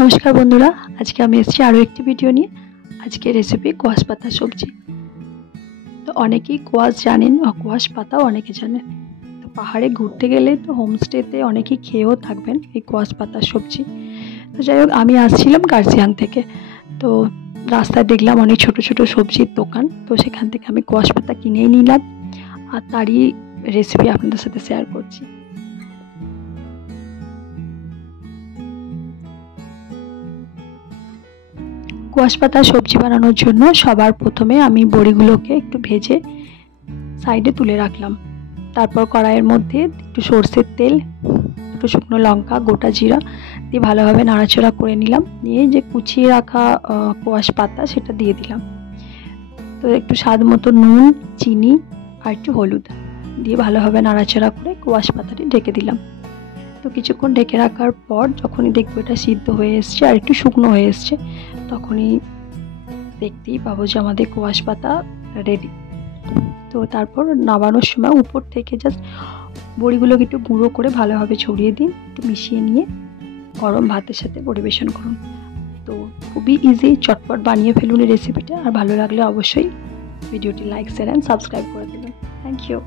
নমস্কার বন্ধুরা, আজকে আমি এসেছি আরও একটি ভিডিও নিয়ে। আজকে রেসিপি কোয়াশ পাতা সবজি। তো অনেকেই কোয়াশ জানেন, কোয়াশ পাতাও অনেকে জানেন। তো পাহাড়ে ঘুরতে গেলে তো হোমস্টেতে অনেকেই খেয়েও থাকবেন এই কোয়াশ পাতার সবজি। তো যাই হোক, আমি আসছিলাম গার্জিয়াং থেকে। তো রাস্তায় দেখলাম অনেক ছোট ছোট সবজির দোকান, তো সেখান থেকে আমি কোয়াশ পাতা কিনেই নিলাম আর তারই রেসিপি আপনাদের সাথে শেয়ার করছি। কোয়াশ পাতা সবজি বানানোর জন্য সবার প্রথমে আমি বড়িগুলোকে একটু ভেজে সাইডে তুলে রাখলাম। তারপর কড়াইয়ের মধ্যে একটু সর্ষের তেল, একটু শুকনো লঙ্কা, গোটা জিরা দিয়ে ভালোভাবে নাড়াচাড়া করে নিলাম। নিয়ে যে কুচিয়ে রাখা কোয়াশ পাতা সেটা দিয়ে দিলাম। তো একটু স্বাদ মতো নুন, চিনি আর একটু হলুদ দিয়ে ভালোভাবে নাড়াচাড়া করে কোয়াশ পাতাটি ঢেকে দিলাম। তো কিছুক্ষণ ঢেকে রাখার পর যখনই দেখবো এটা সিদ্ধ হয়ে এসছে আর একটু শুকনো হয়ে এসছে, তখনই দেখতেই পাবো যে আমাদের কোয়াশ পাতা রেডি। তো তারপর নামানোর সময় উপর থেকে জাস্ট বড়িগুলোকে একটু গুঁড়ো করে ভালোভাবে ছড়িয়ে দিন, একটু মিশিয়ে নিয়ে গরম ভাতের সাথে পরিবেশন করুন। তো খুবই ইজি, চটপট বানিয়ে ফেলুন এই রেসিপিটা। আর ভালো লাগলে অবশ্যই ভিডিওটি লাইক, শেয়ার অ্যান্ড সাবস্ক্রাইব করে দেবেন। Thank you.